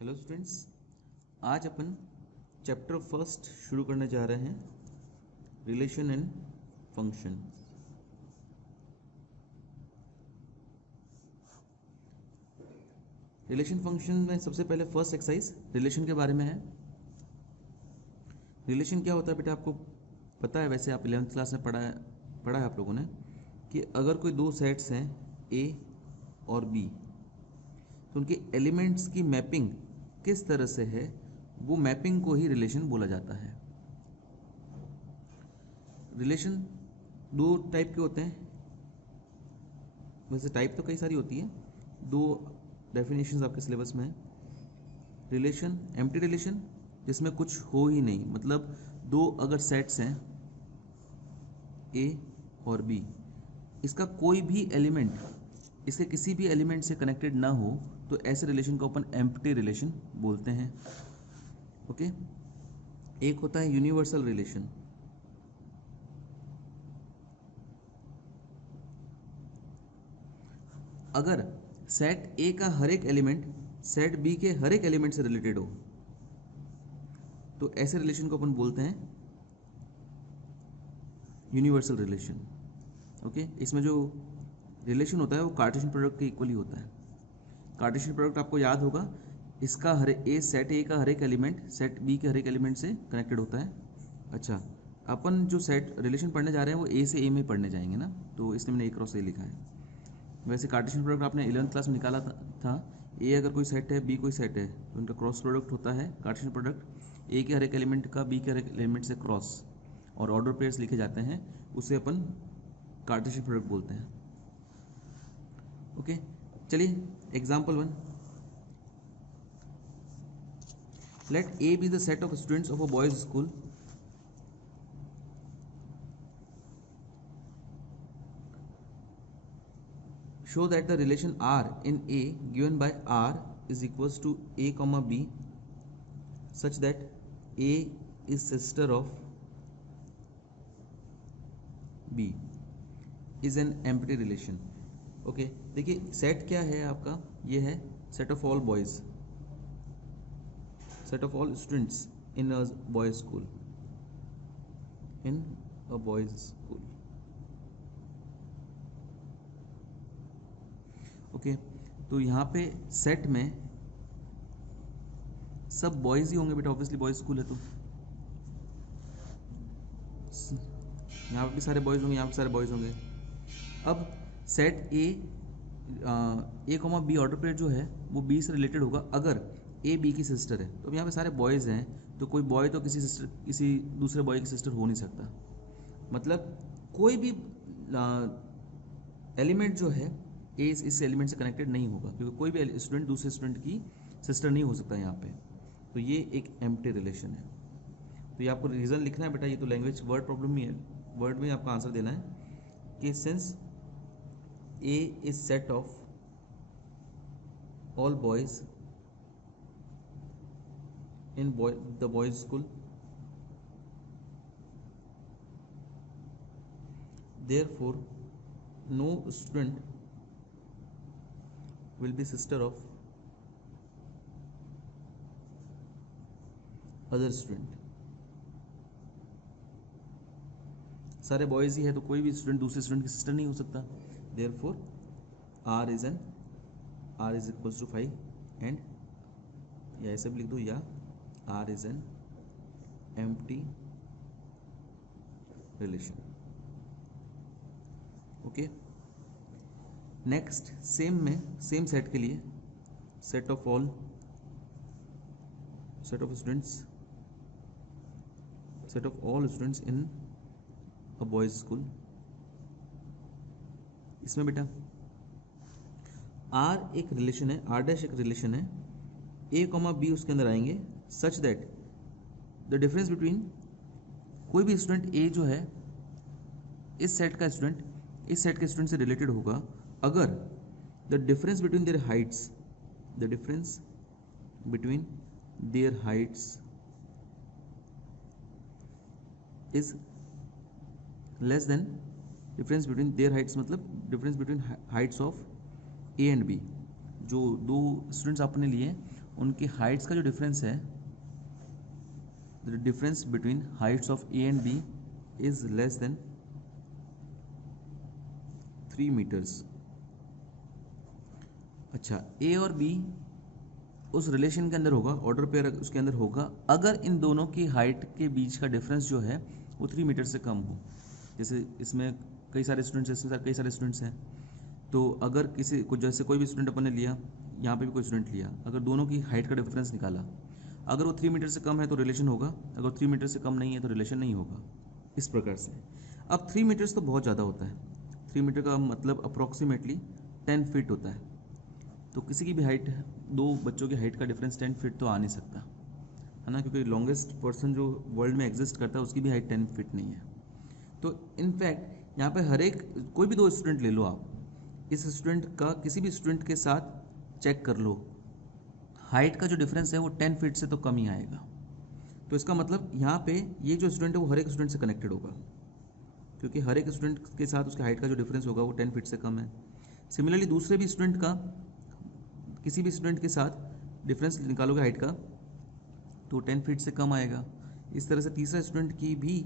Hello students, आज अपन chapter first शुरू करने जा रहे हैं, relation and function. Relation function में सबसे पहले फर्स्ट एक्सरसाइज रिलेशन के बारे में है। रिलेशन क्या होता है बेटा, आपको पता है, वैसे आप 11th क्लास में पढ़ा है आप लोगों ने कि अगर कोई दो सेट्स हैं ए और बी, तो उनके एलिमेंट्स की मैपिंग किस तरह से है, वो मैपिंग को ही रिलेशन बोला जाता है। रिलेशन दो टाइप के होते हैं, वैसे टाइप तो कई सारी होती है, दो डेफिनेशंस आपके सिलेबस में है। रिलेशन एम्प्टी रिलेशन, जिसमें कुछ हो ही नहीं, मतलब दो अगर सेट्स हैं ए और बी, इसका कोई भी एलिमेंट इसके किसी भी एलिमेंट से कनेक्टेड ना हो, तो ऐसे रिलेशन को अपन एम्प्टी रिलेशन बोलते हैं। ओके। एक होता है यूनिवर्सल रिलेशन। अगर सेट ए का हर एक एलिमेंट सेट बी के हर एक एलिमेंट से रिलेटेड हो, तो ऐसे रिलेशन को अपन बोलते हैं यूनिवर्सल रिलेशन। ओके। इसमें जो रिलेशन होता है वो कार्टेशियन प्रोडक्ट के इक्वली होता है। कार्टेशियन प्रोडक्ट आपको याद होगा, इसका हर ए सेट ए का हर एक एलिमेंट सेट बी के हर एक एलिमेंट से कनेक्टेड होता है। अच्छा, अपन जो सेट रिलेशन पढ़ने जा रहे हैं वो ए से ए में पढ़ने जाएंगे ना, तो इसलिए मैंने ए क्रॉस ए लिखा है। वैसे कार्टेशियन प्रोडक्ट आपने 11th क्लास में निकाला था। ए अगर कोई सेट है, बी कोई सेट है, तो उनका क्रॉस प्रोडक्ट होता है कार्टेशियन प्रोडक्ट। ए के हर एक एलिमेंट का बी के हर एक एलिमेंट से क्रॉस और ऑर्डर पेयर्स लिखे जाते हैं, उसे अपन कार्टेशियन प्रोडक्ट बोलते हैं। ओके, चलिए example 1। Let A B the set of students of a boys school show that the relation R in A given by R is equals to A comma B such that A is sister of B is an empty relation. Okay, देखिए set क्या है आपका, ये है set of all boys, set of all students in a boys school, in a boys school. Okay, तो यहाँ पे set में सब बॉयज ही होंगे बेटा, ऑब्वियसली बॉयज स्कूल है तो यहाँ पे भी सारे बॉयज होंगे, यहाँ पे सारे बॉयज होंगे। अब set A comma B order pair जो है वो बी से रिलेटेड होगा अगर ए बी की सिस्टर है। तो अब यहाँ पे सारे बॉयज हैं, तो कोई बॉय तो किसी दूसरे बॉय की सिस्टर हो नहीं सकता। मतलब कोई भी एलिमेंट जो है ए इस एलिमेंट से कनेक्टेड नहीं होगा, क्योंकि कोई भी स्टूडेंट दूसरे स्टूडेंट की सिस्टर नहीं हो सकता यहाँ पे। तो ये एक एम्प्टी रिलेशन है। तो ये आपको रीज़न लिखना है बेटा, ये तो लैंग्वेज वर्ड प्रॉब्लम ही है, वर्ड में आपका आंसर देना है कि since A is set of all boys in the boys school, therefore no student will be sister of other student। सारे बॉयज ही है तो कोई भी स्टूडेंट दूसरे स्टूडेंट की सिस्टर नहीं हो सकता। therefore r is equals to 5 and या ऐसे भी लिख दो, या r is an empty relation। Okay, next same में सेम सेट के लिए set of all students in a boys school. इसमें बेटा आर एक रिलेशन है, आर डैश एक रिलेशन है, ए कॉमा बी उसके अंदर आएंगे such that the difference between कोई भी स्टूडेंट ए जो है इस सेट का स्टूडेंट इस सेट के स्टूडेंट से रिलेटेड होगा अगर the difference between their heights is less than difference between their heights, मतलब difference between heights of A and B. जो दो स्टूडेंट्स आपने लिए उनकी हाइट्स का जो डिफरेंस है, the difference between heights of A and B is less than 3 metres. अच्छा, ए और बी उस रिलेशन के अंदर होगा, ऑर्डर पेयर उसके अंदर होगा अगर इन दोनों की हाइट के बीच का डिफरेंस जो है वो 3 मीटर से कम हो। जैसे इसमें कई सारे स्टूडेंट्स हैं, इसमें कई सारे स्टूडेंट्स हैं, तो अगर किसी को, जैसे कोई भी स्टूडेंट अपन ने लिया, यहाँ पे भी कोई स्टूडेंट लिया, अगर दोनों की हाइट का डिफरेंस निकाला, अगर वो 3 मीटर से कम है तो रिलेशन होगा, अगर 3 मीटर से कम नहीं है तो रिलेशन नहीं होगा, इस प्रकार से। अब 3 मीटर्स तो बहुत ज़्यादा होता है, 3 मीटर का मतलब अप्रॉक्सीमेटली 10 फीट होता है, तो किसी की भी हाइट, दो बच्चों की हाइट का डिफरेंस 10 फीट तो आ नहीं सकता, है ना, क्योंकि लॉन्गेस्ट पर्सन जो वर्ल्ड में एग्जिस्ट करता है उसकी भी हाइट 10 फीट नहीं है। तो इनफैक्ट यहाँ पे हर एक, कोई भी दो स्टूडेंट ले लो आप, इस स्टूडेंट का किसी भी स्टूडेंट के साथ चेक कर लो, हाइट का जो डिफरेंस है वो 10 फीट से तो कम ही आएगा। तो इसका मतलब यहाँ पे ये जो स्टूडेंट है वो हर एक स्टूडेंट से कनेक्टेड होगा, क्योंकि हर एक स्टूडेंट के साथ उसके हाइट का जो डिफरेंस होगा वो 10 फीट से कम है। सिमिलरली दूसरे भी स्टूडेंट का, किसी भी स्टूडेंट के साथ डिफरेंस निकालोगे हाइट का तो 10 फीट से कम आएगा। इस तरह से तीसरा स्टूडेंट की भी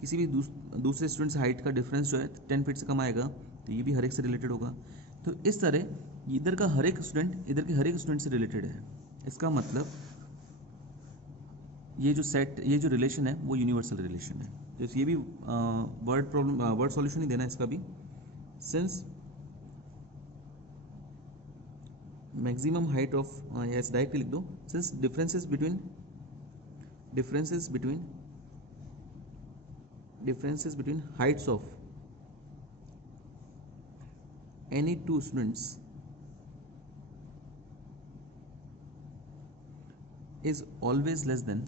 किसी भी दूसरे स्टूडेंट से हाइट का डिफरेंस जो है 10 फीट से कम आएगा, तो ये भी हर एक से रिलेटेड होगा। तो इस तरह इधर का हर एक स्टूडेंट इधर के हर एक स्टूडेंट से रिलेटेड है। इसका मतलब ये जो सेट, ये जो रिलेशन है वो यूनिवर्सल रिलेशन है। तो ये भी वर्ड सॉल्यूशन ही देना है इसका भी। Since maximum height of, yes directly लिख दो, since differences between heights of any two students is always less than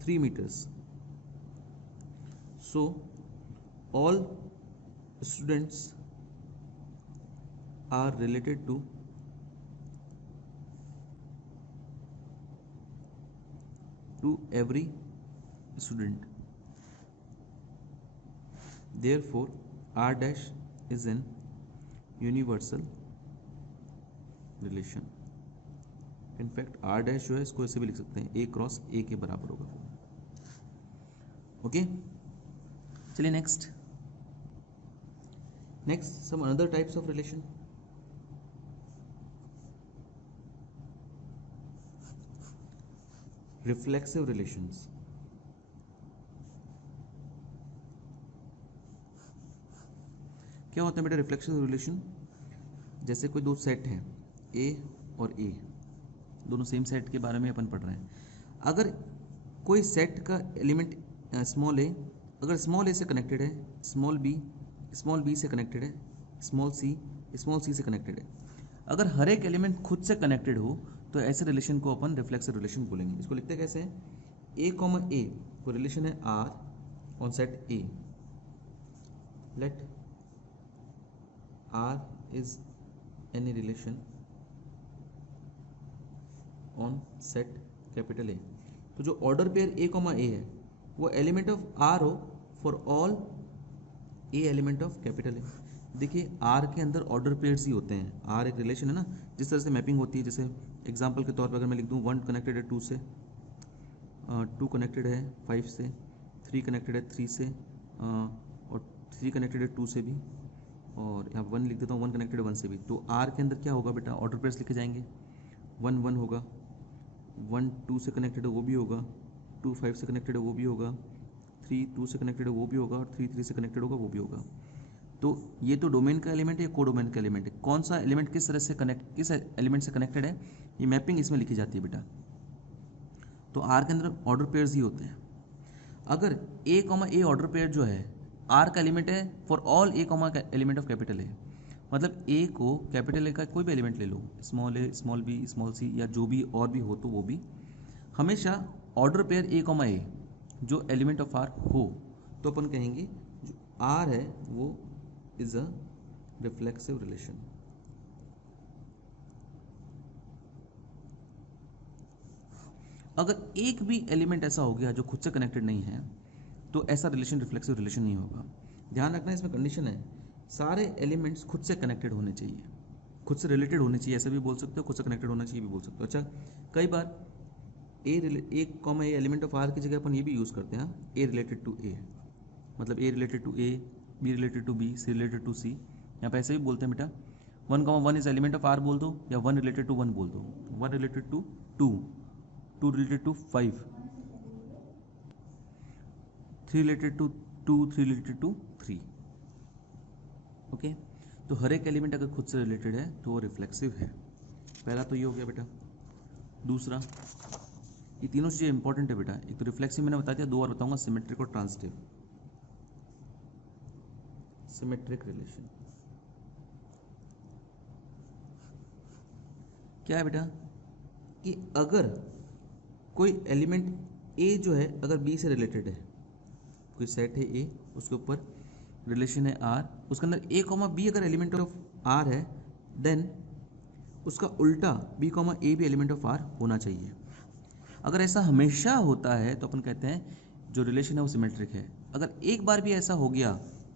3 meters, so all students are related to every student, therefore R dash is an universal relation। In fact R dash जो है इसको ऐसे भी लिख सकते हैं, A cross A के बराबर होगा। ओके, चलिए next some another types of relation। Reflexive relations. क्या होता है बेटा रिफ्लेक्सिव रिलेशन? जैसे कोई दो सेट हैं A और A, दोनों सेम सेट के बारे में अपन पढ़ रहे हैं। अगर कोई सेट का एलिमेंट स्मॉल a, अगर स्मॉल a से कनेक्टेड है, स्मॉल b से कनेक्टेड है, स्मॉल c से कनेक्टेड है, अगर हर एक एलिमेंट खुद से कनेक्टेड हो तो ऐसे रिलेशन को अपन रिफ्लेक्सिव रिलेशन बोलेंगे। इसको लिखते कैसे हैं? a कॉमा a वो रिलेशन है R on set A, let R is any relation on set capital A। तो जो order pair A comma A है वो एलिमेंट ऑफ R हो for all A element of capital A। देखिए R के अंदर ऑर्डर पेयर्स ही होते हैं। R एक रिलेशन है ना, जिस तरह से मैपिंग होती है, जैसे एग्जांपल के तौर पर अगर मैं लिख दूँ 1 कनेक्टेड है 2 से, 2 कनेक्टेड है 5 से, 3 कनेक्टेड है 3 से, और 3 कनेक्टेड है 2 से भी, और यहाँ 1 लिख देता हूँ 1 कनेक्टेड है 1 से भी। तो R के अंदर क्या होगा बेटा? ऑर्डर पेयर्स लिखे जाएंगे। 1 1 होगा, 1 2 से कनेक्टेड है वो भी होगा, 2 5 से कनेक्टेड है वो भी होगा, 3 2 से कनेक्टेड है वो भी होगा, और 3 3 से कनेक्टेड होगा वो भी होगा। तो ये तो डोमेन का एलिमेंट है, को डोमेन का एलिमेंट है। कौन सा एलिमेंट किस तरह से किस एलिमेंट से कनेक्टेड है, ये मैपिंग इसमें लिखी जाती है बेटा। तो R के अंदर ऑर्डर पेयर्स ही होते हैं। अगर A comma A order pair जो है R का एलिमेंट है for all A comma element of capital A, मतलब A को कैपिटल A का कोई भी एलिमेंट ले लो, small a, small b, small c या जो भी और भी हो, तो वो भी हमेशा order pair A comma A जो एलिमेंट ऑफ R हो, तो अपन कहेंगे जो R है वो इज अ रिफ्लेक्सिव रिलेशन। अगर एक भी एलिमेंट ऐसा हो गया जो खुद से कनेक्टेड नहीं है तो ऐसा रिलेशन रिफ्लेक्सिव रिलेशन नहीं होगा। ध्यान रखना इसमें कंडीशन है, सारे एलिमेंट्स खुद से कनेक्टेड होने चाहिए, खुद से रिलेटेड होने चाहिए, ऐसा भी बोल सकते हो, खुद से कनेक्टेड होना चाहिए भी बोल सकते हो। अच्छा, कई बार A comma A element of R की जगह अपन ये भी यूज़ करते हैं, ए रिलेटेड टू ए, मतलब A related to A, B related to B, C related to C. यहाँ पे ऐसे भी बोलते हैं बेटा, 1,1 इज एलिमेंट ऑफ आर बोल दो, या 1 रिलेटेड टू 1 बोल दो, 1 related to 2, 2 related to 5, 3 related to 2, 3 related to 3। Okay, तो हर एक एलिमेंट अगर खुद से रिलेटेड है तो वो रिफ्लेक्सिव है। पहला तो ये हो गया बेटा। दूसरा, ये तीनों चीज़ें इंपॉर्टेंट है बेटा। एक तो रिफ्लेक्सिव मैंने बता दिया, दो और बताऊंगा, सिमेट्रिक और ट्रांजिटिव। सिमेट्रिक रिलेशन क्या है बेटा, कि अगर कोई एलिमेंट ए जो है अगर बी से रिलेटेड है, कोई सेट है ए, उसके ऊपर रिलेशन है आर, उसके अंदर ए कॉमा बी अगर एलिमेंट ऑफ आर है, देन उसका उल्टा बी कॉमा ए भी एलिमेंट ऑफ आर होना चाहिए। अगर ऐसा हमेशा होता है तो अपन कहते हैं जो रिलेशन है वो सिमेट्रिक है। अगर एक बार भी ऐसा हो गया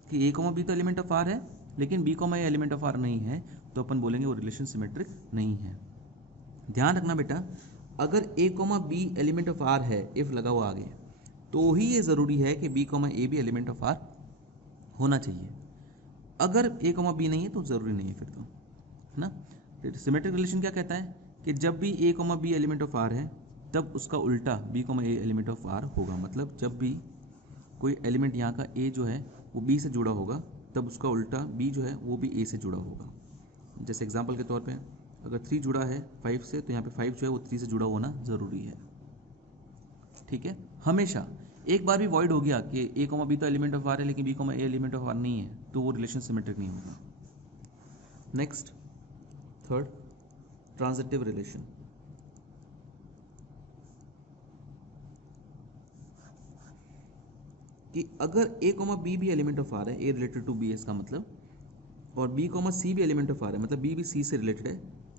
कि ए कॉमा बी तो एलिमेंट ऑफ आर है लेकिन B comma A element of R नहीं है, तो अपन बोलेंगे वो रिलेशन सिमेट्रिक नहीं है। ध्यान रखना बेटा, अगर A comma B element of R है, इफ लगा हुआ आगे, तो ही ये ज़रूरी है कि बी कॉमा ए भी एलिमेंट ऑफ आर होना चाहिए। अगर ए कॉमा बी नहीं है तो ज़रूरी नहीं है फिर तो, है ना। सिमेट्रिक रिलेशन क्या कहता है कि जब भी A comma B element of R है तब उसका उल्टा B comma A element of R होगा। मतलब जब भी कोई एलिमेंट यहाँ का ए जो है वो बी से जुड़ा होगा तब उसका उल्टा बी जो है वो भी ए से जुड़ा होगा। जैसे एग्जांपल के तौर पे अगर 3 जुड़ा है 5 से, तो यहाँ पे 5 जो है वो 3 से जुड़ा होना ज़रूरी है। ठीक है, हमेशा। एक बार भी वॉइड हो गया कि ए कॉमा बी तो एलिमेंट ऑफ आर है लेकिन B comma A element of R नहीं है, तो वो रिलेशन सिमेट्रिक नहीं होगा। Next, third, transitive relation. कि अगर ए कॉमा बी भी एलिमेंट ऑफ आर है, ए रिलेटेड टू बी है इसका मतलब, और बी कॉमा सी भी एलिमेंट ऑफ आर है, मतलब बी भी सी से रिलेटेड है,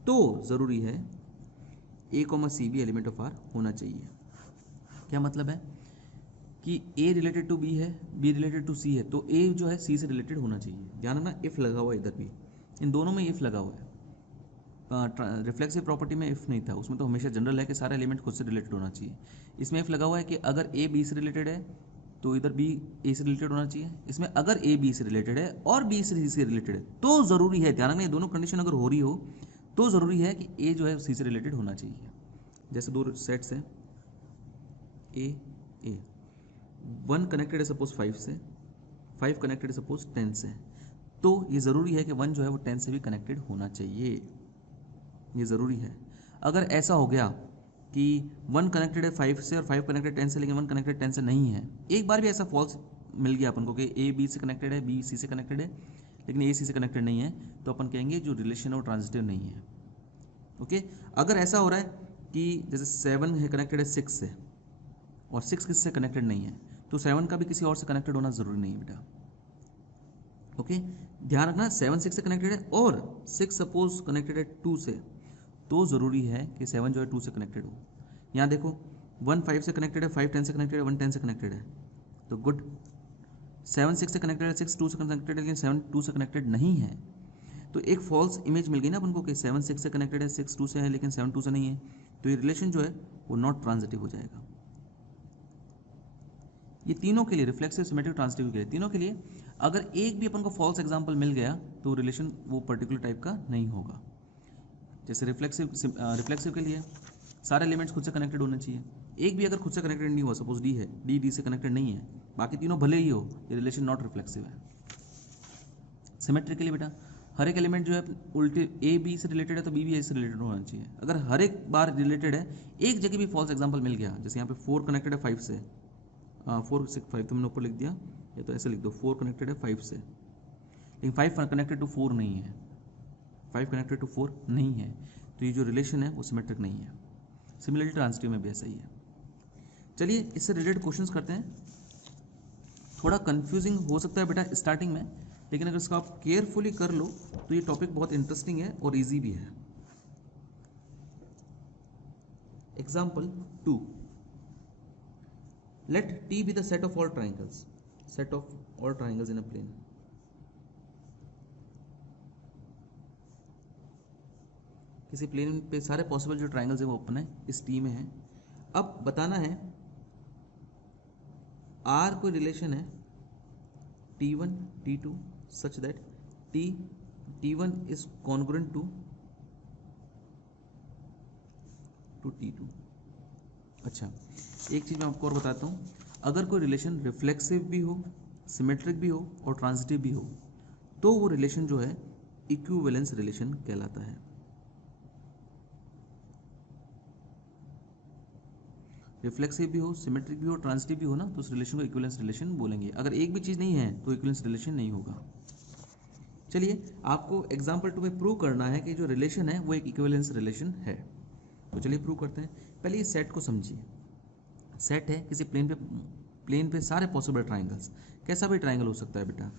तो ज़रूरी है ए कॉमा सी भी एलिमेंट ऑफ आर होना चाहिए। क्या मतलब है कि ए रिलेटेड टू बी है, बी रिलेटेड टू सी है, तो ए जो है सी से रिलेटेड होना चाहिए। ध्यान रखना, इफ लगा हुआ है इधर भी, इन दोनों में इफ लगा हुआ है। रिफ्लेक्सिव प्रॉपर्टी में इफ नहीं था, उसमें तो हमेशा जनरल है कि सारा एलिमेंट खुद से रिलेटेड होना चाहिए। इसमें इफ लगा हुआ है कि अगर ए बी से रिलेटेड है तो इधर बी ए से रिलेटेड होना चाहिए। इसमें अगर ए बी से रिलेटेड है और बी सी से रिलेटेड है तो ज़रूरी है, ध्यान रखना, ये दोनों कंडीशन अगर हो रही हो तो ज़रूरी है कि ए जो है सी से रिलेटेड होना चाहिए। जैसे दो सेट्स हैं ए ए, 1 कनेक्टेड है सपोज 5 से, 5 कनेक्टेड है सपोज 10 से, तो ये ज़रूरी है कि 1 जो है वो 10 से भी कनेक्टेड होना चाहिए, ये ज़रूरी है। अगर ऐसा हो गया कि 1 कनेक्टेड है 5 से और 5 कनेक्टेड 10 से लेकिन 1 कनेक्टेड 10 से नहीं है, एक बार भी ऐसा फॉल्स मिल गया अपन को कि ए बी से कनेक्टेड है, बी सी से कनेक्टेड है लेकिन ए सी से कनेक्टेड नहीं है, तो अपन कहेंगे जो रिलेशन है वो ट्रांजिटिव नहीं है। ओके, अगर ऐसा हो रहा है कि जैसे 7 है कनेक्टेड है 6 से और 6 किससे कनेक्टेड नहीं है, तो 7 का भी किसी और से कनेक्टेड होना ज़रूरी नहीं है बेटा। ओके, ध्यान रखना, 7 6 से कनेक्टेड है और 6 सपोज कनेक्टेड है 2 से, तो ज़रूरी है कि 7 जो है 2 से कनेक्टेड हो। यहाँ देखो 1 5 से कनेक्टेड है, 5 10 से कनेक्टेड है, 1 10 से कनेक्टेड है, तो गुड। 7 6 से कनेक्टेड है, 6 2 से कनेक्टेड है लेकिन 7 2 से कनेक्टेड नहीं है, तो एक फॉल्स इमेज मिल गई ना अपन को कि 7 6 से कनेक्टेड है, 6 2 से है लेकिन 7 2 से नहीं है, तो ये रिलेशन जो है वो नॉट ट्रांजिटिव हो जाएगा। ये तीनों के लिए, रिफ्लेक्सिव, सिमेट्रिक, ट्रांजिटिव के लिए, तीनों के लिए अगर एक भी अपन को फॉल्स एग्जांपल मिल गया तो रिलेशन वो पर्टिकुलर टाइप का नहीं होगा। जैसे रिफ्लेक्सिव के लिए सारे एलिमेंट्स खुद से कनेक्टेड होने चाहिए, एक भी अगर खुद से कनेक्टेड नहीं हुआ, सपोज डी है, डी से कनेक्टेड नहीं है, बाकी तीनों भले ही हो, ये रिलेशन नॉट रिफ्लेक्सिव है। सिमेट्रिक के लिए बेटा हर एक एलिमेंट जो है उल्टे ए बी से रिलेटेड है तो बी भी ए से रिलेटेड होना चाहिए। अगर हर एक बार रिलेटेड है, एक जगह भी फॉल्स एग्जाम्पल मिल गया, जैसे यहाँ पे 4 कनेक्टेड है 5 से, 4 6 5 तो मैंने ऊपर लिख दिया, या तो ऐसे लिख दो 4 कनेक्टेड है 5 से, लेकिन 5 कनेक्टेड टू 4 नहीं है, 5 कनेक्टेड टू 4 नहीं है, तो ये जो रिलेशन है वो सिमेट्रिक नहीं है। सिमिलरली ट्रांजिटिव में भी ऐसा ही है। चलिए इससे रिलेटेड क्वेश्चंस करते हैं। थोड़ा कंफ्यूजिंग हो सकता है बेटा स्टार्टिंग में, लेकिन अगर इसको आप केयरफुली कर लो तो ये टॉपिक बहुत इंटरेस्टिंग है और इजी भी है। Example 2, let T be the set of all triangles in a plane. किसी प्लेन पे सारे पॉसिबल जो ट्राइंगल्स है वो ओपन है, इस टी में है। अब बताना है आर कोई रिलेशन है T1 T2 such that T1 is congruent to T2। अच्छा, एक चीज़ मैं आपको और बताता हूँ, अगर कोई रिलेशन रिफ्लेक्सिव भी हो, सिमेट्रिक भी हो और ट्रांजिटिव भी हो तो वो रिलेशन जो है इक्विवेलेंस रिलेशन कहलाता है। रिफ्लेक्सिव भी हो, सिमेट्रिक भी हो, ट्रांजिटिव भी हो ना, तो उस रिलेशन को इक्विवेलेंस रिलेशन बोलेंगे। अगर एक भी चीज़ नहीं है तो इक्विवेलेंस रिलेशन नहीं होगा। चलिए, आपको एग्जाम्पल 2 में प्रूव करना है कि जो रिलेशन है वो एक इक्विवेलेंस रिलेशन है। तो चलिए प्रूव करते हैं। पहले ये सेट को समझिए। सेट है किसी प्लेन पे सारे पॉसिबल ट्राइंगल्स। कैसा भी ट्राइंगल हो सकता है बेटा,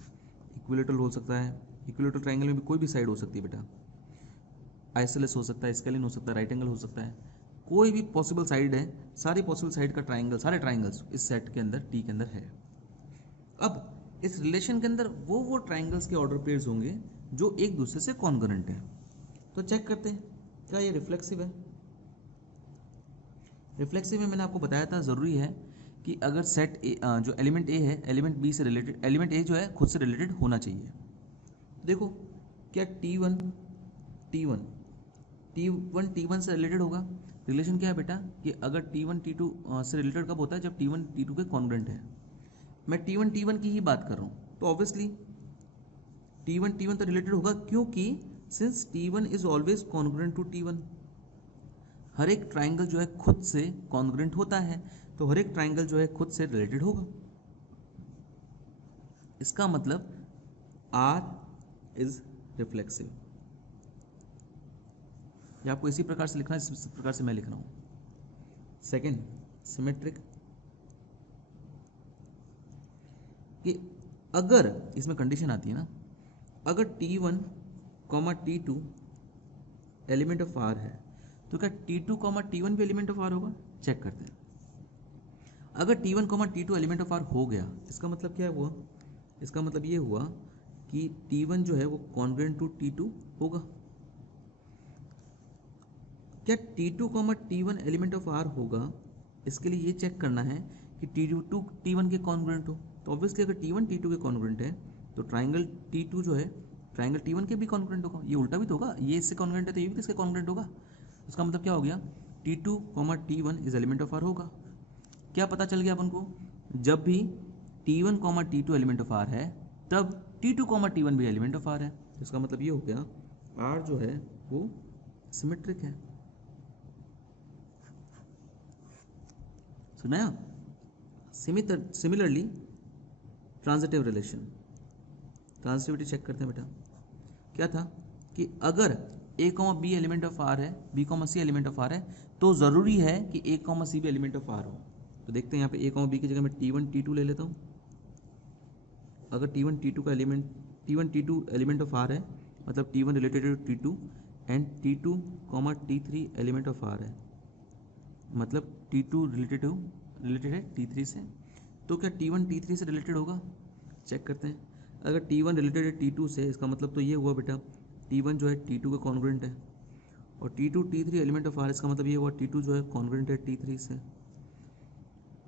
इक्विलेटरल हो सकता है, इक्विलेटरल ट्राइंगल में भी कोई भी साइड हो सकती है बेटा, आइसोलेस हो सकता है, स्केलिन हो सकता है, राइट एंगल हो सकता है, कोई भी पॉसिबल साइड है, सारी पॉसिबल साइड का ट्राइंगल, सारे ट्राइंगल्स इस सेट के अंदर टी के अंदर है। अब इस रिलेशन के अंदर वो ट्राइंगल्स के ऑर्डर पेयर्स होंगे जो एक दूसरे से कॉन्करेंट है। तो चेक करते हैं क्या ये रिफ्लेक्सिव है। रिफ्लेक्सिव में मैंने आपको बताया था ज़रूरी है कि अगर सेट जो एलिमेंट ए है एलिमेंट बी से रिलेटेड, एलिमेंट ए जो है खुद से रिलेटेड होना चाहिए। देखो क्या T1 T1 से रिलेटेड होगा। रिलेशन क्या है बेटा कि अगर T1 T2 से रिलेटेड कब होता है, जब T1 T2 के कॉन्ग्रेंट है। मैं T1 की ही बात कर रहा हूँ, तो ऑब्वियसली T1 तो रिलेटेड होगा, क्योंकि since T1 is always congruent to T1। हर एक ट्राइंगल जो है खुद से कॉन्ग्रेंट होता है, तो हर एक ट्राइंगल जो है खुद से रिलेटेड होगा। इसका मतलब R इज रिफ्लेक्सिव। या आपको इसी प्रकार से लिखना है, इस प्रकार से मैं लिख रहा हूं। सेकेंड, सिमेट्रिक, कि अगर इसमें कंडीशन आती है ना, अगर T1, T2 element of R है तो क्या T2, T1 भी एलिमेंट ऑफ R होगा। चेक करते हैं। अगर T1, T2 element of R हो गया, इसका मतलब क्या हुआ, इसका मतलब ये हुआ कि T1 जो है वो कॉन्ग्रेंट टू T2 होगा। क्या T2, T1 element of R होगा, इसके लिए ये चेक करना है कि T2 T1 के कॉन्ग्रेंट हो। तो ऑब्वियसली अगर T1 T2 के कॉन्ग्रेंट है तो ट्राइंगल T2 जो है ट्राइंगल T1 के भी कॉन्ग्रेंट होगा। ये उल्टा भी तो होगा, ये इससे कॉन्ग्रेंट है तो ये भी किसके कॉन्ग्रेंट होगा। इसका मतलब क्या हो गया, T2, T1 is element of R होगा। क्या पता चल गया अपन को, जब भी T1, T2 element of R है तब T2, T1 भी एलिमेंट ऑफ R है। इसका मतलब ये हो गया R जो है वो सिमेट्रिक है। सुना? Similarly transitive relation, transitivity check करते हैं बेटा। क्या था कि अगर A, B element of R है, B, C element of R है, तो ज़रूरी है कि A, C भी एलिमेंट ऑफ R हो। तो देखते हैं यहाँ पे A, B की जगह मैं T1 T2 ले लेता हूँ। अगर T1 T2 element of R है, मतलब T1 related to T2 and T2, T3 element of R है, मतलब T2 रिलेटेड है T3 से। तो क्या T1 T3 से रिलेटेड होगा। चेक करते हैं। अगर T1 रिलेटेड है T2 से, इसका मतलब तो ये हुआ बेटा T1 जो है T2 का कॉन्ग्रेंट है, और T2 T3 element of R, इसका मतलब ये हुआ T2 जो है कॉन्ग्रेंट है T3 से।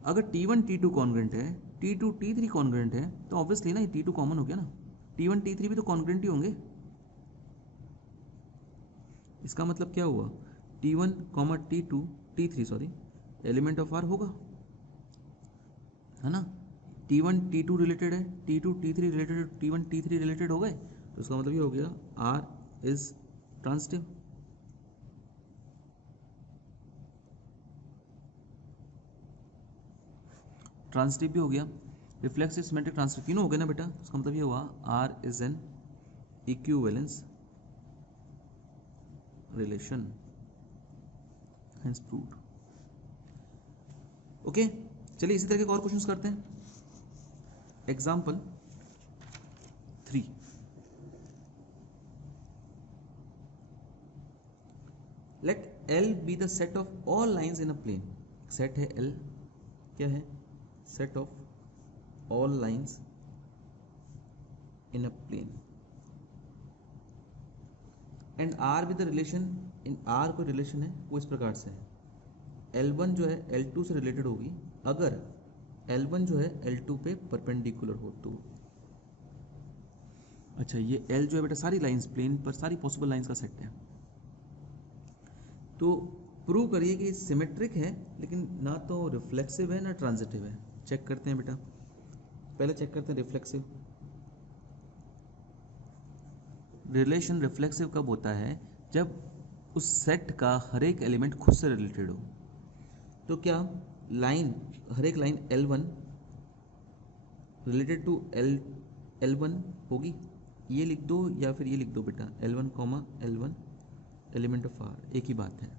अगर T1 T2 कॉन्ग्रेंट है, T2 T3 कॉन्ग्रेंट है, तो ऑब्वियसली ना ये T2 कॉमन हो गया ना, T1 T3 भी तो कॉन्ग्रेंट ही होंगे। इसका मतलब क्या हुआ, T1, T3 sorry element of R होगा, है ना। T1 T2 रिलेटेड है, T2 T3 रिलेटेड है, T1 T3 रिलेटेड हो गए, तो इसका मतलब ये हो गया R इज ट्रांजिटिव। ट्रांजिटिव भी हो गया, रिफ्लेक्सिव, सिमेट्रिक, ट्रांजिटिव तीनों हो गए ना बेटा। इसका मतलब ये हुआ R is an equivalence relation, hence proved. Okay, चलिए इसी तरह के और क्वेश्चंस करते हैं। Example 3, let L be the set of all lines in a plane. Set है L, क्या है, set of all lines in a plane. And R with relation, in R कोई रिलेशन है वो इस प्रकार से है, L1 जो है L2 से रिलेटेड होगी अगर L1 जो है L2 पे परपेंडिकुलर हो तो। अच्छा, ये L जो है बेटा सारी लाइंस प्लेन पर सारी पॉसिबल लाइंस का सेट है। तो प्रूव करिए कि सिमेट्रिक है लेकिन ना तो रिफ्लेक्सिव है ना ट्रांजिटिव है। चेक करते हैं बेटा, पहले चेक करते हैं रिफ्लेक्सिव। रिलेशन रिफ्लेक्सिव कब होता है? जब उस सेट का हर एक एलिमेंट खुद से रिलेटेड हो। तो क्या लाइन, हर एक line L1 related to L1 होगी? ये लिख दो या फिर ये लिख दो बेटा, L1 L1 element of R, एक ही बात है।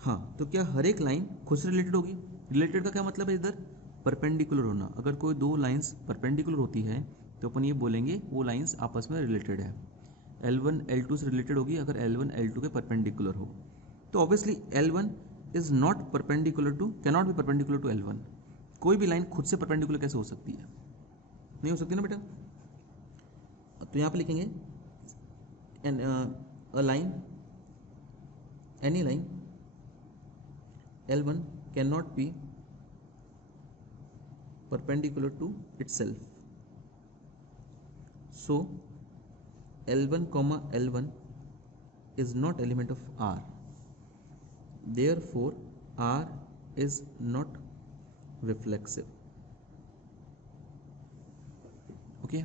हाँ, तो क्या हर एक लाइन खुद से रिलेटेड होगी? रिलेटेड का क्या मतलब है इधर? परपेंडिकुलर होना। अगर कोई दो लाइंस परपेंडिकुलर होती है तो अपन ये बोलेंगे वो लाइंस आपस में रिलेटेड है। L1 L2 से रिलेटेड होगी अगर L1 L2 के परपेंडिकुलर हो। तो obviously L1 is not perpendicular to, cannot be perpendicular to L1। कोई भी लाइन खुद से परपेंडिकुलर कैसे हो सकती है? नहीं हो सकती ना बेटा। तो यहाँ पे लिखेंगे a line, any line L1 cannot be perpendicular to itself. So L1 L1 is not element of R. Therefore R is not reflexive. Okay,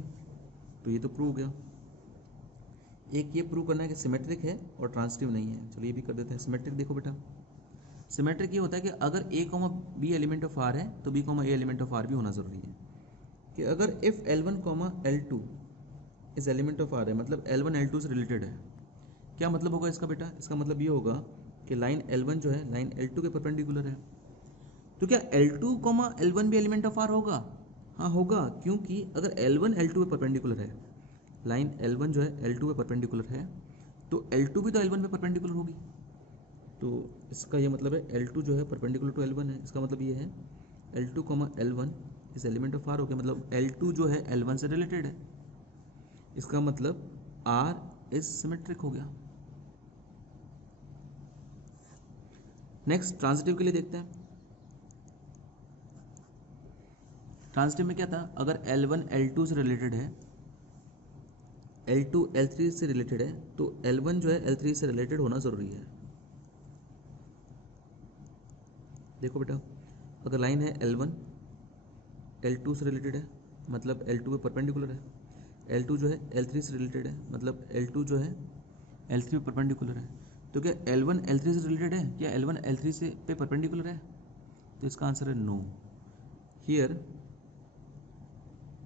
तो ये तो प्रूव हो गया। एक ये प्रूव करना है कि सिमेट्रिक है और ट्रांजिटिव नहीं है। चलिए ये भी कर देते हैं। सिमेट्रिक देखो बेटा, सिमेट्रिक ये होता है कि अगर A, B element of R है तो B, A element of R भी होना ज़रूरी है। कि अगर इफ़ L1, L2 इस एलिमेंट ऑफ R है, मतलब L1 L2 से रिलेटेड है। क्या मतलब होगा इसका बेटा? इसका मतलब ये होगा कि लाइन L1 जो है लाइन L2 के परपेंडिकुलर है। तो क्या L2, L1 भी एलिमेंट ऑफ R होगा? हाँ होगा, क्योंकि अगर L1 L2 पे परपेंडिकुलर है, लाइन L1 जो है L2 पे परपेंडिकुलर है, तो L2 भी तो L1 पे परपेंडिकुलर होगी। तो इसका ये मतलब है L2 जो है परपेंडिकुलर टू L1 है। इसका मतलब ये है L2, L1 इस एलिमेंट ऑफ R हो गया, मतलब L2 जो है L1 से रिलेटेड है। इसका मतलब R इज सिमेट्रिक हो गया। नेक्स्ट ट्रांजिटिव के लिए देखते हैं। ट्रांजिटिव में क्या था? अगर L1 L2 से रिलेटेड है, L2 L3 से रिलेटेड है, तो L1 जो है L3 से रिलेटेड होना ज़रूरी है। देखो बेटा, अगर लाइन है L1 L2 से रिलेटेड है, मतलब L2 पे परपेंडिकुलर है। L2 जो है L3 से रिलेटेड है, मतलब L2 जो है L3 पे परपेंडिकुलर है। तो क्या L1 L3 से रिलेटेड है? क्या L1 L3 से पे परपेंडिकुलर है? तो इसका आंसर है no. Here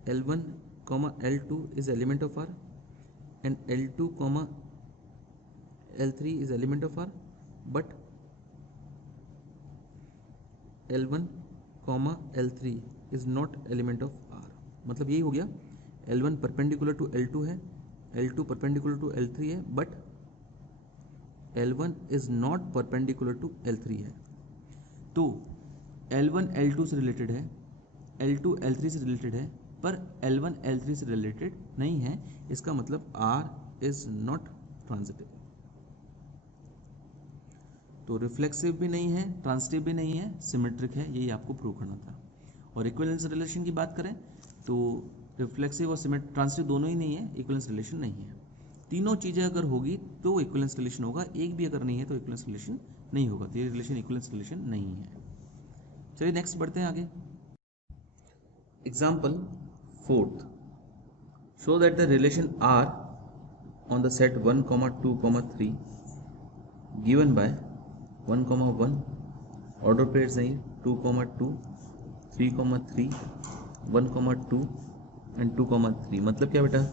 L1, L2 is element of R and L2, L3 is element of R, but L1, L3 is not element of R। मतलब यही हो गया, L1 परपेंडिकुलर टू L2 है, L2 परपेंडिकुलर टू L3 है, but L1 is not perpendicular to L3 है। तो L1 L2 से related है, L2 L3 से रिलेटेड है, पर L1 L3 से रिलेटेड नहीं है। इसका मतलब R इज नॉट ट्रांजिटिव। तो रिफ्लेक्सिव भी नहीं है, ट्रांजिटिव भी नहीं है, सिमेट्रिक है, यही आपको प्रूव करना था। और इक्विवेलेंस रिलेशन की बात करें तो रिफ्लेक्सिव और ट्रांजिटिव दोनों ही नहीं है, इक्विवेलेंस रिलेशन नहीं है। तीनों चीज़ें अगर होगी तो इक्विवेलेंस रिलेशन होगा, एक भी अगर नहीं है तो इक्विवेलेंस रिलेशन नहीं होगा। तो ये रिलेशन इक्विवेलेंस रिलेशन नहीं है। चलिए नेक्स्ट बढ़ते हैं आगे। Example 4th, show that the relation R on the set 1, 2, 3 given by 1, 1 order pairs नहीं, 2, 2, 3, 3, 1, 2 and 2, 3। मतलब क्या बेटा?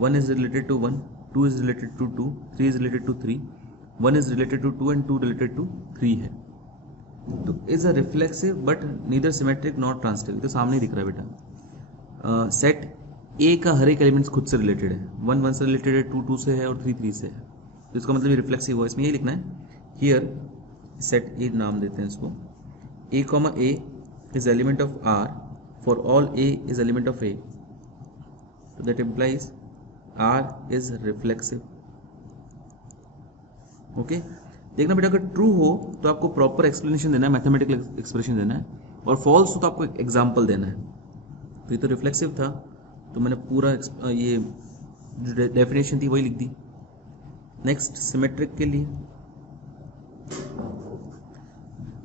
1 is related to 1, 2 is related to 2, 3 is related to 3, 1 is related to 2 and 2 related to 3 है। तो is a reflexive but neither symmetric not transitive. तो सामने दिख रहा है बेटा, सेट ए का हर एक एलिमेंट्स खुद से रिलेटेड है। 1 1 से रिलेटेड है, 2 2 से है और 3 3 से है। तो इसका मतलब ये रिफ्लेक्सिव हुआ। इसमें ये लिखना है, हियर सेट ए नाम देते हैं इसको, A, A is element of R for all A is element of A, so that implies R is reflexive। Okay, देखना बेटा, अगर ट्रू हो तो आपको प्रॉपर एक्सप्लेनेशन देना है, मैथमेटिकल एक्सप्रेशन देना है, और फॉल्स हो तो आपको एक एग्जाम्पल देना है। तो ये तो रिफ्लेक्सिव था, तो मैंने पूरा ये जो डेफिनेशन थी वही लिख दी। नेक्स्ट सिमेट्रिक के लिए,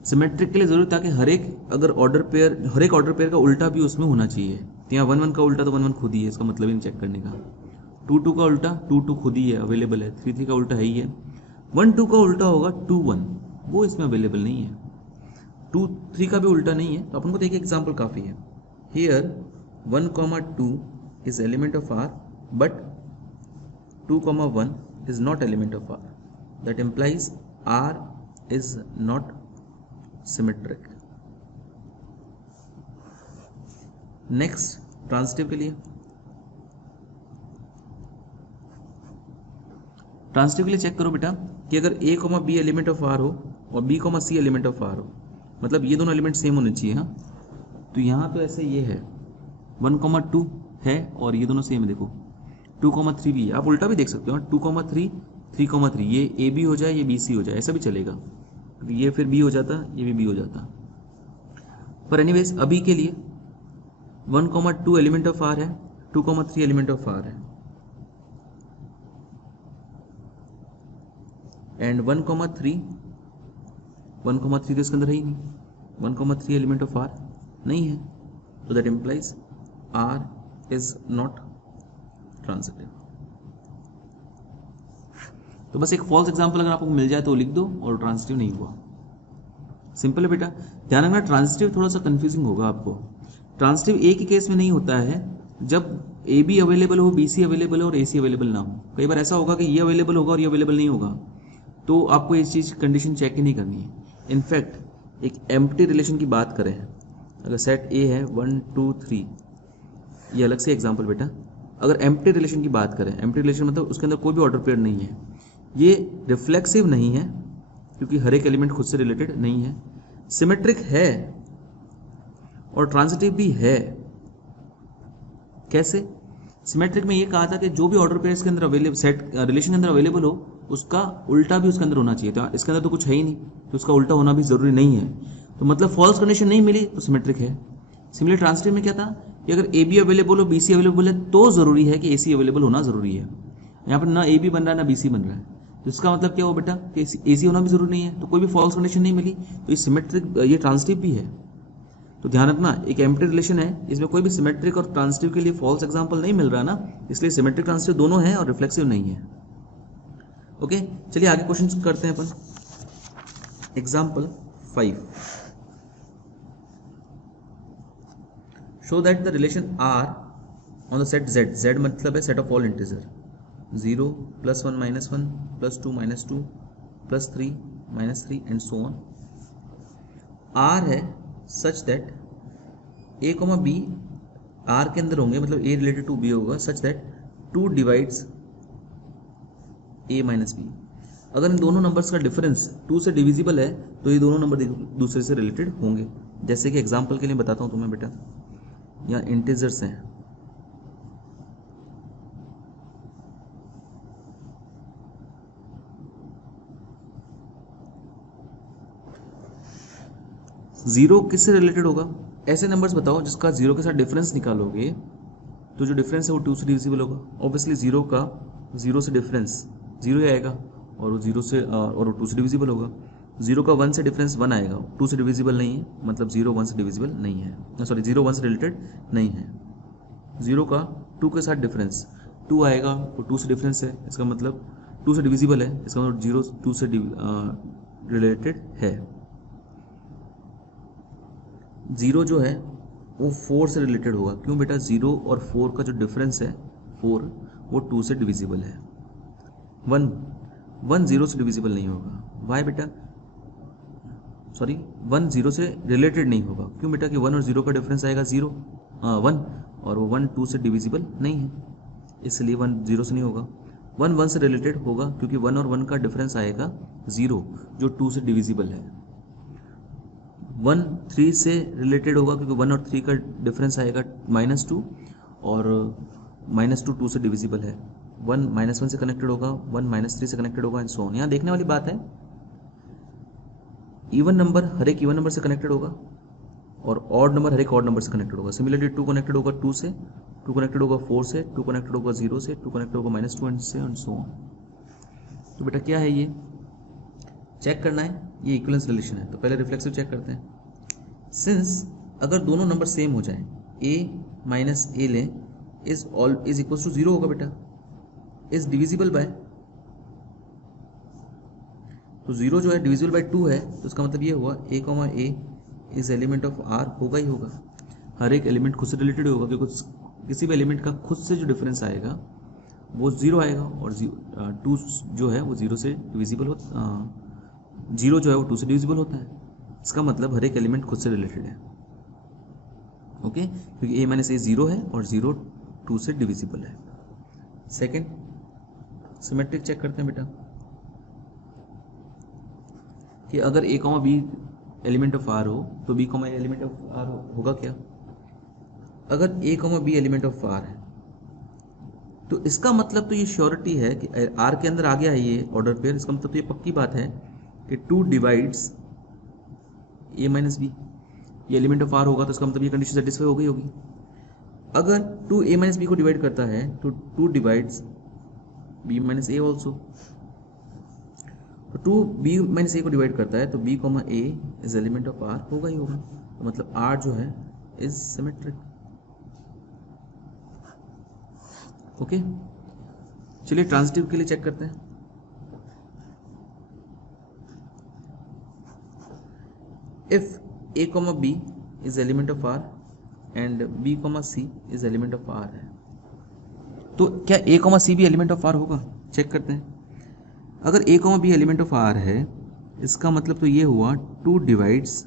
सिमेट्रिक के लिए जरूरी था कि हर एक ऑर्डर पेयर का उल्टा भी उसमें होना चाहिए। तो यहाँ 1 1 का उल्टा तो 1 1 खुद ही है, इसका मतलब ही नहीं चेक करने का। 2 2 का उल्टा 2 2 खुद ही है, अवेलेबल है। 3 3 का उल्टा है ही है। 1 2 का उल्टा होगा 2 1, वो इसमें अवेलेबल नहीं है। 2 3 का भी उल्टा नहीं है, तो अपन को देखिए एग्जाम्पल काफ़ी है। Here 1 2 is element of R, but 2 1 is not element of R. That implies R is not symmetric. Next, transitive के लिए, ट्रांजिटिव के लिए चेक करो बेटा कि अगर A, B element of R हो और B, C element of R हो, मतलब ये दोनों एलिमेंट सेम होने चाहिए। हाँ, तो यहाँ तो ऐसे ये है 1 2 है और ये दोनों सेम है। देखो 2 3 भी है, आप उल्टा भी देख सकते हो। 2 3 3 3, ये ए बी हो जाए, ये बी सी हो जाए, ऐसा भी चलेगा। ये फिर बी हो जाता, ये भी बी हो जाता। पर एनीवेज अभी के लिए 1 2 एलिमेंट ऑफ आर है, 2 3 एलिमेंट ऑफ आर है, एंड 1 3 तो इसके अंदर है ही नहीं। 1 3 एलिमेंट ऑफ आर नहीं है, तो that implies R is not transitive. तो बस एक फॉल्स एग्जांपल अगर आपको मिल जाए तो लिख दो, और ट्रांजिटिव नहीं हुआ। सिंपल है बेटा। ध्यान रखना, ट्रांजिटिव थोड़ा सा कंफ्यूजिंग होगा आपको। ट्रांजिटिव एक ही केस में नहीं होता है, जब ए बी अवेलेबल हो, बी सी अवेलेबल हो और ए सी अवेलेबल ना हो। कई बार ऐसा होगा कि ये अवेलेबल होगा और ये अवेलेबल नहीं होगा, तो आपको इस चीज़ कंडीशन चेक ही नहीं करनी है। इनफैक्ट एक एम्प्टी रिलेशन की बात करें, अगर सेट ए है 1 2 3, ये अलग से एग्जाम्पल बेटा। अगर एम्प्टी रिलेशन की बात करें, एम्प्टी रिलेशन मतलब उसके अंदर कोई भी ऑर्डर पेयर नहीं है, ये रिफ्लेक्सिव नहीं है क्योंकि हर एक एलिमेंट खुद से रिलेटेड नहीं है, सिमेट्रिक है और ट्रांजिटिव भी है। कैसे? सिमेट्रिक में ये कहा था कि जो भी ऑर्डर पेयर के अंदर अवेलेबल, सेट रिलेशन के अंदर अवेलेबल हो, उसका उल्टा भी उसके अंदर होना चाहिए। तो इसके अंदर तो कुछ है ही नहीं, तो उसका उल्टा होना भी जरूरी नहीं है। तो मतलब फॉल्स कंडीशन नहीं मिली तो सिमेट्रिक है। सिमिलर ट्रांजिटिव में क्या था कि अगर ए बी अवेलेबल हो, बी सी अवेलेबल है, तो जरूरी है कि ए सी अवेलेबल होना जरूरी है। यहाँ पर ना ए बी बन रहा है ना बी सी बन रहा है, तो इसका मतलब क्या हो बेटा कि ए सी होना भी जरूरी नहीं है, तो कोई भी फॉल्स कंडीशन नहीं मिली, तो ये सिमेट्रिक, ये ट्रांजिटिव भी है। तो ध्यान रखना, एक एम्प्टी रिलेशन है, इसमें कोई भी सिमेट्रिक और ट्रांजिटिव के लिए फॉल्स एग्जांपल नहीं मिल रहा ना, इसलिए सिमेट्रिक ट्रांजिटिव दोनों हैं और रिफ्लेक्सिव नहीं है। ओके, चलिए आगे क्वेश्चन करते हैं अपन। Example 5, show that the relation R on the set Z, Z मतलब है set of all integer, 0 +1 -1 +2 -2 +3 -3 and so on. R है such that A, B R के अंदर होंगे, मतलब A रिलेटेड टू B होगा, such that 2 divides A - B। अगर इन दोनों नंबर्स का डिफरेंस 2 से डिविजिबल है तो ये दोनों नंबर दूसरे से रिलेटेड होंगे। जैसे कि एग्जांपल के लिए बताता हूँ तुम्हें बेटा, यहाँ इंटीजर्स हैं, जीरो किससे रिलेटेड होगा? ऐसे नंबर्स बताओ जिसका जीरो के साथ डिफरेंस निकालोगे तो जो डिफरेंस है वो 2 से डिविजिबल होगा। ऑब्वियसली जीरो का जीरो से डिफरेंस जीरो ही आएगा, और वो जीरो से और वो 2 से डिविजिबल होगा। जीरो का 1 से डिफरेंस 1 आएगा, 2 से डिविजिबल नहीं है, मतलब जीरो 1 से डिविजिबल नहीं है, सॉरी जीरो 1 से रिलेटेड नहीं है। जीरो का 2 के साथ डिफरेंस 2 आएगा, वो 2 से डिफरेंस है, इसका मतलब 2 से डिविजिबल है, इसका मतलब जीरो 2 से रिलेटेड है। जीरो जो है वो 4 से रिलेटेड होगा। क्यों बेटा? जीरो और 4 का जो डिफरेंस है 4, वो 2 से डिविजिबल है। 1 0 से डिविजिबल नहीं होगा। वाई बेटा? सॉरी, 1 0 से रिलेटेड नहीं होगा। क्यों बेटा? कि 1 और 0 का डिफरेंस आएगा 1, और वो 1 2 से डिविजिबल नहीं है, इसलिए 1 0 से नहीं होगा। 1 1 से रिलेटेड होगा क्योंकि 1 और 1 का डिफरेंस आएगा 0, जो 2 से डिविजिबल है। 1 3 से रिलेटेड होगा क्योंकि 1 और 3 का डिफरेंस आएगा -2, और -2 2 से डिविजिबल है। 1 -1 से कनेक्टेड होगा, 1 -3 से कनेक्टेड होगा एंड सो ऑन। यहाँ देखने वाली बात है, इवन नंबर हर एक इवन नंबर से कनेक्टेड होगा और ऑड नंबर हर एक ऑड नंबर से कनेक्टेड होगा। सिमिलरली 2 कनेक्टेड होगा 2 से, 2 कनेक्टेड होगा 4 से, 2 कनेक्टेड होगा 0 से, 2 कनेक्टेड होगा -2 एंड से एंड सो ऑन। तो बेटा क्या है, ये चेक करना है, ये इक्विवेलेंस रिलेशन है। तो पहले रिफ्लेक्सिव चेक करते हैं। सिंस अगर दोनों नंबर सेम हो जाए, a माइनस ए ले इज इक्वल टू 0 होगा बेटा, इज डिविजिबल बाय, तो 0 जो है डिविजिबल बाय 2 है, तो इसका मतलब ये हुआ a comma A is element of r होगा ही होगा। हर एक एलिमेंट खुद से रिलेटेड होगा, क्योंकि किसी भी एलिमेंट का खुद से जो डिफरेंस आएगा वो 0 आएगा और 2 जो है वो 0 से डिविजिबल होता, 0 जो है वो 2 से डिविजिबल होता है। इसका मतलब हर एक एलिमेंट खुद से रिलेटेड है, ओके, क्योंकि a माइनस ए 0 है और 0 2 से डिविजिबल है। सेकेंड सिमेट्रिक चेक करते हैं बेटा कि अगर a comma B element of r हो तो b comma A element of r होगा क्या। अगर a comma B element of r है तो इसका मतलब तो ये श्योरिटी है कि r के अंदर आ गया है ये ऑर्डर पेयर, इसका मतलब तो ये पक्की बात है कि 2 डिवाइड्स a माइनस बी, ये एलिमेंट ऑफ r होगा, तो इसका मतलब ये कंडीशन सेटिस्फाई हो गई होगी। अगर 2 a माइनस बी को डिवाइड करता है तो 2 डिवाइड्स b माइनस ए ऑल्सो, तो 2 b माइनस ए को डिवाइड करता है तो b comma A is element of r होगा ही होगा, तो मतलब r जो है इज सिमेट्रिक। ओके, चलिए ट्रांजिटिव के लिए चेक करते हैं। If a comma B is element of r and b comma c is element of r है, तो क्या a कॉमा c भी एलिमेंट ऑफ r होगा, चेक करते हैं। अगर a comma B element of r है, इसका मतलब तो ये हुआ 2 divides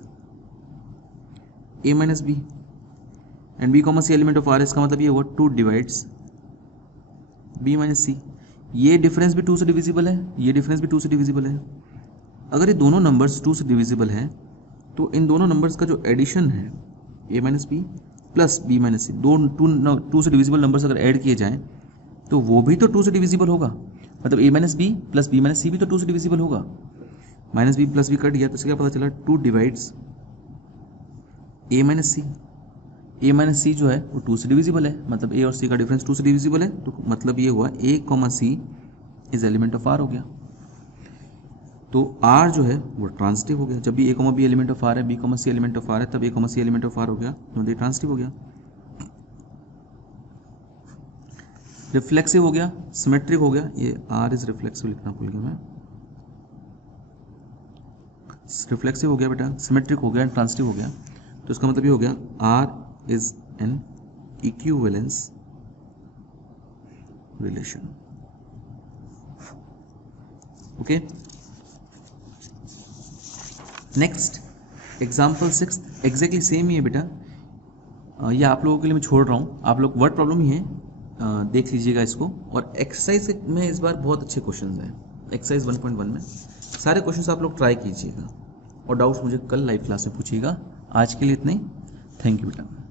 a minus B and b comma c element of r है, इसका मतलब ये हुआ 2 डिवाइड्स b माइनस c। ये डिफरेंस भी 2 से डिविजिबल है, ये डिफरेंस भी 2 से डिविजिबल है। अगर ये दोनों नंबर्स 2 से डिविजिबल हैं तो इन दोनों नंबर्स का जो एडिशन है a minus B plus b minus C, 2 से डिविजिबल नंबर्स अगर ऐड किए जाएं तो वो भी तो 2 से डिविजिबल होगा, मतलब a minus B plus b minus C भी तो 2 से डिविजिबल होगा। माइनस बी प्लस बी कट गया तो इससे क्या पता चला, 2 divides a minus C, a minus C जो है वो 2 से डिविजिबल है, मतलब a और c का डिफरेंस 2 से डिविजिबल है, तो मतलब ये हुआ a comma C is element of r हो गया। तो r जो है वो ट्रांजिटिव हो गया, जब भी a comma B element of r है, b comma C element of r है, तब a comma C element of r हो गया, तो ये ट्रांजिटिव हो गया। रिफ्लेक्सिव हो गया, सिमेट्रिक हो गया, ये r इज रिफ्लेक्सिव लिखना भूल गया मैं, रिफ्लेक्सिव हो गया बेटा, सिमेट्रिक हो गया, ट्रांजिटिव हो गया, तो इसका मतलब ये हो गया r is an equivalence relation. Okay, next example 6 exactly same ही है बेटा, ये आप लोगों के लिए मैं छोड़ रहा हूँ, आप लोग वर्ड प्रॉब्लम ही है, देख लीजिएगा इसको। और एक्सरसाइज में इस बार बहुत अच्छे क्वेश्चंस हैं, एक्सरसाइज 1.1 में सारे क्वेश्चंस आप लोग ट्राई कीजिएगा और डाउट्स मुझे कल लाइव क्लास में पूछिएगा। आज के लिए इतना ही, थैंक यू बेटा।